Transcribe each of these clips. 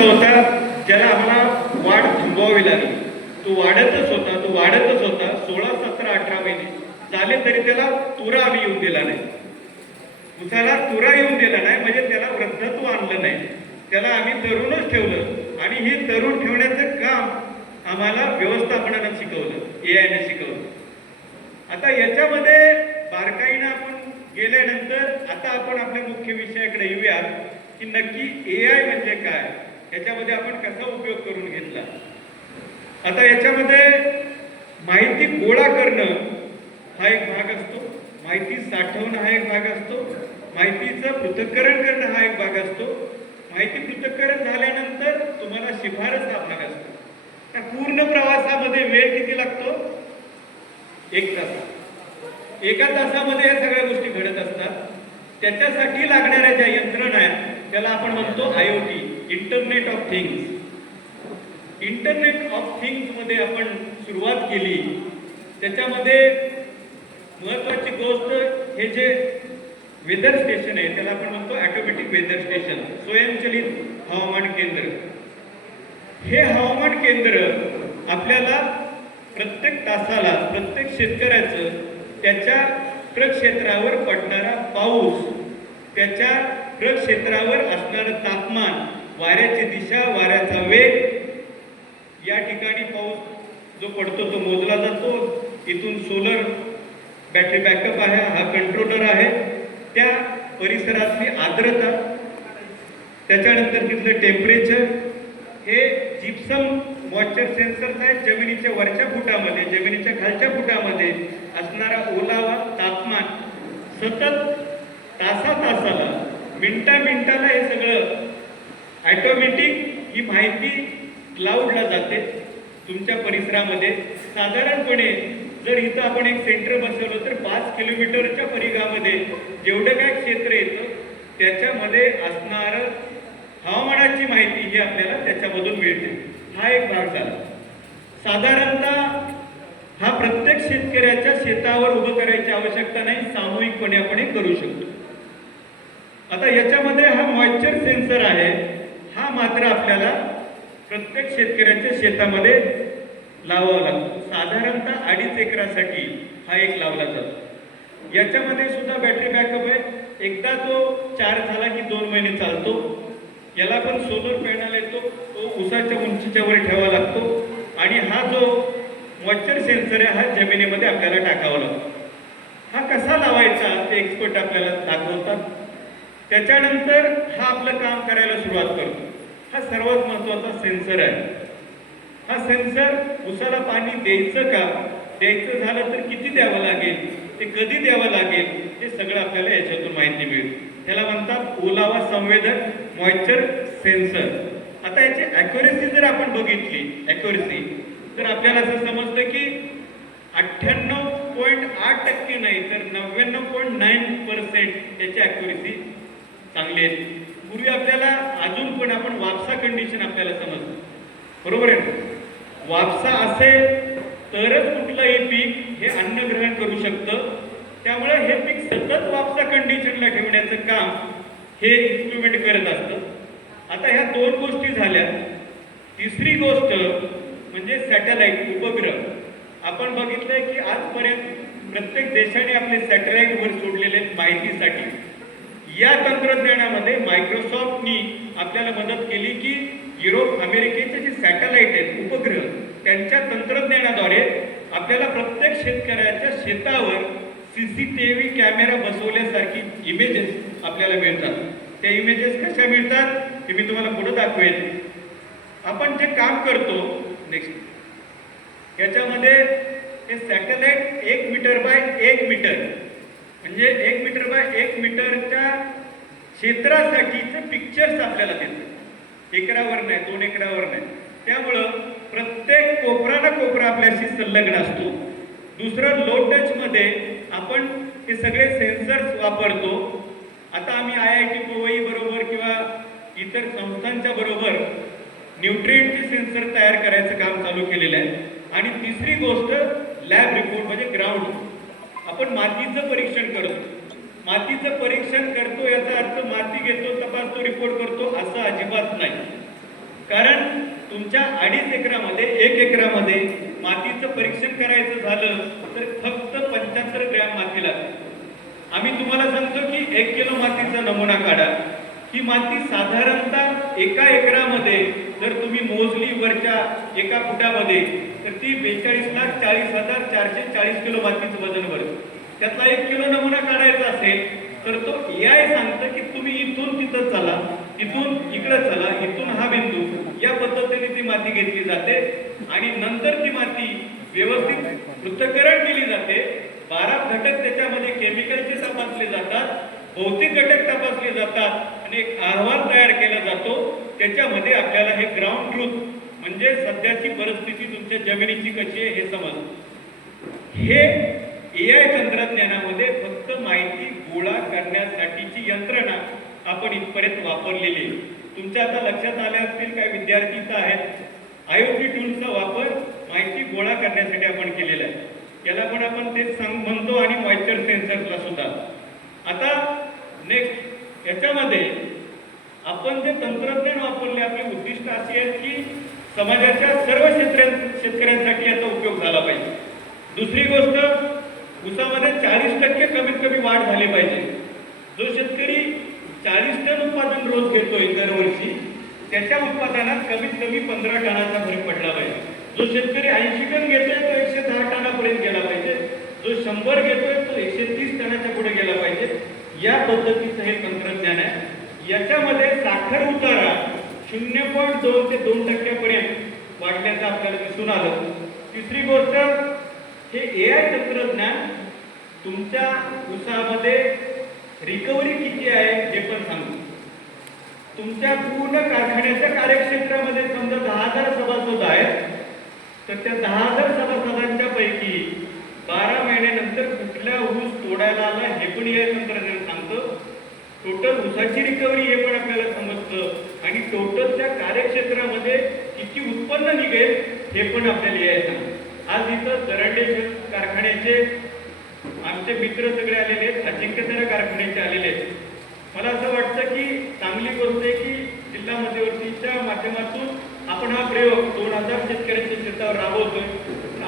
असा होता ज्याला आम्हाला वाढ थांबवावी लागली. तो वाढतच होता 16, 17, 18 महिने झाले तरी त्याला तुरा आम्ही येऊन दिला नाही. उसाला तुरा येऊन दिला नाही म्हणजे त्याला वृद्धत्व आणलं नाही, त्याला आम्ही तरुणच ठेवलं. आणि हे तरुण ठेवण्याचं काम आम्हाला व्यवस्थापनानं शिकवलं, एआयने शिकवलं. आता याच्यामध्ये बारकाईनं आपण गेल्यानंतर आता आपण आपल्या मुख्य विषयाकडे येऊया की नक्की एआय म्हणजे काय, याच्यामध्ये आपण कसा उपयोग करून घेतला. आता याच्यामध्ये माहिती गोळा करणं हा एक भाग असतो, माहिती साठवणं हा एक भाग असतो, माहितीचं पृथक्करण करणं हा एक भाग असतो. माहिती पृथक्करण झाल्यानंतर तुम्हाला शिफारस हा भाग असतो. त्या पूर्ण प्रवासामध्ये वेळ किती लागतो? 1 तास. 1 तासामध्ये या सगळ्या गोष्टी घडत असतात. त्याच्यासाठी लागणाऱ्या ज्या यंत्रणा आहेत त्याला आपण म्हणतो IoT, internet of things. Internet of things मध्ये आपण सुरुवात केली. त्याच्यामध्ये महत्वाची गोष्ट हे जे वेदर स्टेशन आहे त्याला आपण म्हणतो ऑटोमॅटिक वेदर स्टेशन, स्वयंचलित हवामान केंद्र. हे हवामान केंद्र आपल्याला प्रत्येक तासाला प्रत्येक शेतकऱ्याचं त्याच्या प्रक्षेत्रावर पडणारा पाऊस, त्याच्या प्रक्षेत्रावर असणारं तापमान, वाऱ्याची दिशा, वाऱ्याचा वेग, या ठिकाणी पाऊस जो पडतो तो मोजला जातो. इथून सोलर बॅटरी बॅकअप आहे, हा कंट्रोलर आहे, त्या परिसरातली आर्द्रता, त्याच्यानंतर तिथलं टेम्परेचर, हे जिप्सम मॉइश्चर सेन्सर्स आहेत. जमिनीच्या वरच्या फुटामध्ये, जमिनीच्या खालच्या फुटामध्ये असणारा ओलावा, तापमान सतत तासाला, मिनिटाला हे सगळं ऑटोमॅटिक ही माहिती क्लाउडला जाते तुमच्या परिसरामध्ये. साधारणपणे जर इथं आपण एक सेंटर बसवलं तर 5 किलोमीटरच्या परिघामध्ये जेवढं काय क्षेत्र येतं त्याच्यामध्ये असणारं हवामानाची माहिती ही आपल्याला त्याच्यामधून मिळते. हा एक भाग झाला. साधारणतः हा प्रत्येक शेतकऱ्याच्या शेतावर उभं करायची आवश्यकता नाही, सामूहिकपणे आपण हे करू शकतो. आता याच्यामध्ये हा मॉइश्चर सेन्सर आहे, हा मात्र आपल्याला प्रत्येक शेतकऱ्याच्या शेतामध्ये लावावा लागतो. साधारणतः 2.5 एकरासाठी हा एक लावला जातो. याच्यामध्ये सुद्धा बॅटरी बॅकअप आहे. एकदा तो चार्ज झाला की 2 महिने चालतो. याला पण सोलर पॅनल येतो, तो उसाच्या उंचीच्या वर ठेवावा लागतो. आणि हा जो मॉइश्चर सेन्सर आहे हा जमिनीमध्ये आपल्याला टाकावा लागतो. हा कसा लावायचा ते एक्सपर्ट आपल्याला दाखवतात. त्याच्यानंतर हा आपलं काम करायला सुरुवात करतो. हा सर्वात महत्वाचा सेन्सर आहे. हा सेन्सर उसाला पाणी द्यायचं का, द्यायचं झालं तर किती द्यावं लागेल, ते कधी द्यावं लागेल, हे सगळं आपल्याला याच्यातून माहिती मिळते. त्याला म्हणतात ओलावा संवेदक मॉइश्चर सेन्सर. आता याची ॲक्युरेसी जर आपण बघितली, ॲक्युरेसी तर आपल्याला असं समजतं की 98.8% नाही तर 99.9% त्याची ॲक्युरेसी चांगली आहे. पूर्वी आपल्याला अजून पण आपण वापसा कंडिशन आपल्याला समजतं, बरोबर आहे. वापसा असेल तरच कुठलंही पीक हे अन्न ग्रहण करू शकतं. त्यामुळे हे पीक सतत वापसा कंडिशनला ठेवण्याचं काम हे इन्स्ट्रुमेंट करत असतं. आता ह्या 2 गोष्टी झाल्या. तिसरी गोष्ट म्हणजे सॅटेलाइट, उपग्रह. आपण बघितलंय की आजपर्यंत प्रत्येक देशाने आपले सॅटेलाइट वर सोडलेले आहेत माहितीसाठी. या तंत्रज्ञानामध्ये मायक्रोसॉफ्टनी आपल्याला मदत केली की युरोप, अमेरिकेचे जे सॅटेलाइट आहेत, उपग्रह, त्यांच्या तंत्रज्ञानाद्वारे आपल्याला प्रत्येक शेतकऱ्याच्या शेतावर CCTV कॅमेरा बसवल्यासारखी इमेजेस आपल्याला मिळतात. त्या इमेजेस कशा मिळतात हे मी तुम्हाला पुढे दाखवेन. आपण जे काम करतो नेक्स्ट, याच्यामध्ये हे सॅटेलाइट 1 मीटर बाय 1 मीटर म्हणजे 1 मीटर बाय 1 मीटरच्या क्षेत्रासाठीचे पिक्चर्स आपल्याला देतात. एकरावर नाही, 2 एकरावर नाही. त्यामुळं प्रत्येक कोपरा ना कोपरा आपल्याशी संलग्न असतो. दुसरं लो टच मध्ये आपण हे सगळे सेन्सर्स वापरतो. आता आम्ही IIT पवई बरोबर किंवा इतर संस्थांच्या बरोबर न्यूट्रिएंटचे सेन्सर तयार करायचं काम चालू केलेलं आहे. आणि तिसरी गोष्ट लॅब रिपोर्ट म्हणजे ग्राउंड. आपण मातीचं परीक्षण करतो. मातीचं परीक्षण करतो याचा अर्थ माती घेतो, तपासतो, रिपोर्ट करतो असं अजिबात नाही. कारण तुमच्या 2.5 एकरामध्ये 1 एकरामध्ये मातीचं परीक्षण करायचं झालं तर फक्त 75 ग्रॅम माती लागते. आम्ही तुम्हाला सांगतो की 1 किलो मातीचा नमुना काढा. ही माती साधारणतः एका एकरामध्ये जर तुम्ही मोजली वरच्या एका फुटामध्ये तर ती 42,40,440 किलो मातीचं वजन भरतं. त्यातला 1 किलो नमुना काढायचा असेल तर तो AI सांगतं की तुम्ही इथून तिथं चला, इथून इकडं चला, इथून हा बिंदू, या पद्धतीने ती माती घेतली जाते आणि नंतर ती माती व्यवस्थित पृथक्करण केली जाते. 12 घटक त्याच्यामध्ये केमिकलचे तपासले जातात, भौतिक घटक तपासले जातात आणि एक अहवाल तयार केला जातो. त्याच्यामध्ये आपल्याला हे ग्राउंड ट्रूथ म्हणजे सध्याची परिस्थिती तुमच्या जमिनीची कशी आहे हे समजतं. हे AI तंत्रज्ञानामध्ये फक्त माहिती गोळा करण्यासाठीची यंत्रणा आपण इथपर्यंत वापरलेली. तुमच्या आता लक्षात आल्या असतील काही विद्यार्थी इथं आहेत, IoT टूल्सचा वापर माहिती गोळा करण्यासाठी आपण केलेला आहे. याला पण आपण तेच म्हणतो आणि मॉइश्चर सेन्सर्सला सुद्धा. आता नेक्स्ट याच्यामध्ये आपण जे तंत्रज्ञान वापरले आपले उद्दिष्ट असे आहेत की समाजाच्या सर्व शेतकऱ्यांसाठी याचा उपयोग झाला पाहिजे. दुसरी गोष्ट, ऊसामध्ये 40% कमीत कमी वाढ झाली पाहिजे. जो शेतकरी 40 टन उत्पादन रोज घेतोय दरवर्षी, त्याच्या उत्पादनात कमीत कमी 15 टनाचा फरक पडला पाहिजे. जो शेतकरी 80 टन घेतोय तो 110 टनापर्यंत गेला पाहिजे. जो 100 घेतोय तो 130 टनाच्या पुढे गेला पाहिजे. या पद्धतीचं हे तंत्रज्ञान आहे. याच्यामध्ये साखर उतारा 0.2 ते 2% पर्यंत वाढल्याचं आपल्याला दिसून आलं. तिसरी गोष्ट, हे AI तंत्रज्ञान तुमच्या ऊसामध्ये रिकव्हरी किती आहे हे पण सांगतो. तुमच्या पूर्ण कारखान्याच्या कार्यक्षेत्रामध्ये समजा 10,000 सभासद आहेत तर त्या 10,000 सभासदांच्या पैकी 12 महिन्यानंतर कुठल्या ऊस तोडायला आला हे पण AI तंत्रज्ञान सांगतं. टोटल ऊसाची रिकव्हरी हे पण आपल्याला समजतं आणि टोटलच्या कार्यक्षेत्रामध्ये किती उत्पन्न निघेल हे पण आपल्याला AI सांगतं. आज इथं दरंडे कारखान्याचे आमचे मित्र सगळे आलेले आहेत, अजिंक्यतारा कारखान्याचे आलेले आहेत. मला असं वाटतं की चांगली गोष्ट आहे की जिल्हा मध्यवर्तीच्या माध्यमातून आपण हा प्रयोग 2000 शेतकऱ्यांच्या शेतावर राबवतोय.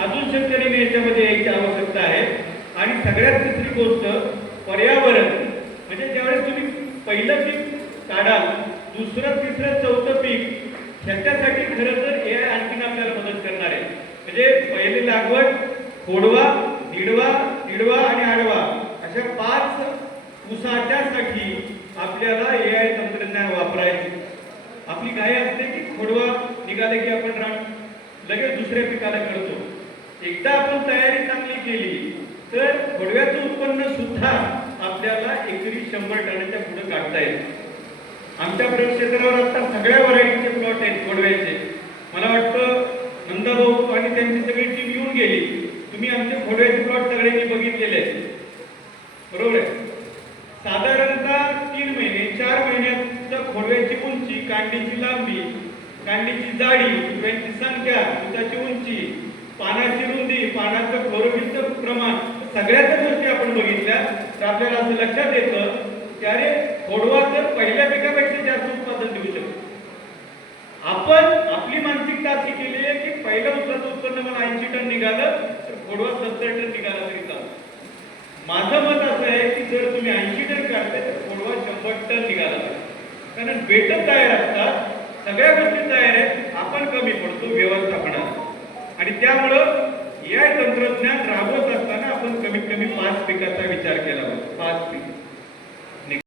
अजून शेतकऱ्यांनी याच्यामध्ये यायची आवश्यकता आहे. आणि सगळ्यात तिसरी गोष्ट, पर्यावरण म्हणजे ज्यावेळेस तुम्ही पहिलं पीक काढाल, दुसरं तिसरं चौथं पीक, ह्याच्यासाठी खरं तर AI आणखीन आपल्याला मदत करणार आहे. म्हणजे पहिली लागवड, खोडवा, दीडवा आणि आडवा अशा 5 ऊसाच्यासाठी आपल्याला AI तंत्रज्ञान वापरायचे. आपली घाई असते की खोडवा निघाले की आपण रान लगेच दुसऱ्या पिकाला करतो. एकदा आपण तयारी चांगली केली तर खोडव्याचं उत्पन्न सुद्धा आपल्याला एकरी 100 टनाच्या पुढे काढता येईल. आमच्या प्रक्षेत्रावर आता सगळ्या व्हरायटीचे प्लॉट आहेत खोडव्याचे. मला वाटतं नंदाभाऊ आणि त्यांची सगळी टीम येऊन गेली. तुम्ही आमचे खोडव्याचे प्लॉट सगळ्यांनी बघितलेले आहेत, बरोबर आहे. साधारणतः 3 महिने 4 महिन्याच्या खोडव्याची उंची, कांडीची लांबी, कांडीची जाडी, फुटव्यांची संख्या, फुटाची उंची, पानाची रुंदी, पानाचं क्लोरोफिलचं प्रमाण, सगळ्याच गोष्टी आपण बघितल्या तर आपल्याला असं लक्षात येतं की अरे खोडवा तर पहिल्या पिकापेक्षा जास्त उत्पादन देऊ शकतो. आपण आपली मानसिकता अशी केली आहे की पहिल्या ऊसाचं उत्पन्न मला 80 टन निघालं तर खोडवा 70 टन निघाला तरी चालतं. माझं मत असं आहे की जर तुम्ही 80 टन काढताय तर खोडवा 100 टन निघाला पाहिजे. कारण बेटच तयार असतात, सगळ्या गोष्टी तयार आहेत, आपण कमी पडतो व्यवस्थापनात. आणि त्यामुळं AI तंत्रज्ञान राबवत असताना आपण कमीत कमी 5 पिकाचा विचार केला पाहिजे.